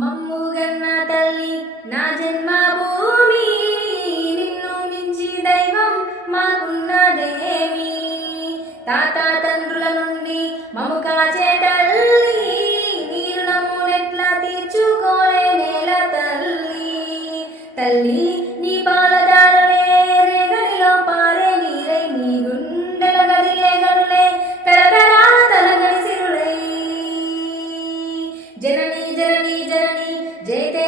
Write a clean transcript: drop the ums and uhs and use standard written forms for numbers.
మమ్ముగన్న తల్లి నా జన్మభూమి, నిన్ను మించి దైవం మాకున్నదేమి. తాత తండ్రుల నుండి మము కాచే తల్లి, నీ రుణము నెట్లా తీర్చుకోలే నేల తల్లి. తల్లి నీ పాలదారలే రేగడిలో పారే నీరై, నీ గుండెల గదిలే గనులే తరతరాల తలగని సిరులై. జనని జనని జనని జయతే